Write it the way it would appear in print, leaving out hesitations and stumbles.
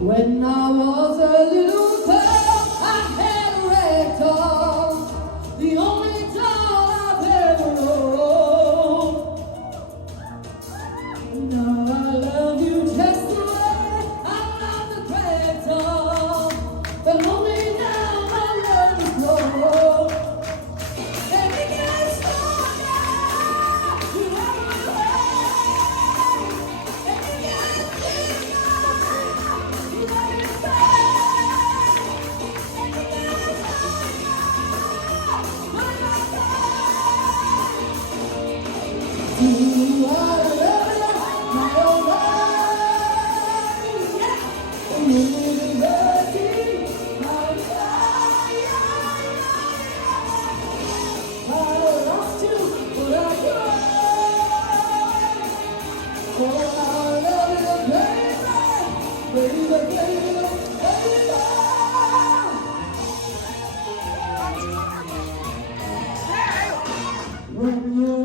When I was a little girl, I had a red doll, the only doll I've ever owned. Now I love you just the way I love the red doll, but only now my love is gone. And it gets stronger, you never play, and it gets bigger, you let it stay, and it gets higher, when I say, do I love you, my old lady, yeah, and you live in Berkeley, my I lost you, but I cried. For I love you, baby, baby, baby, baby. When you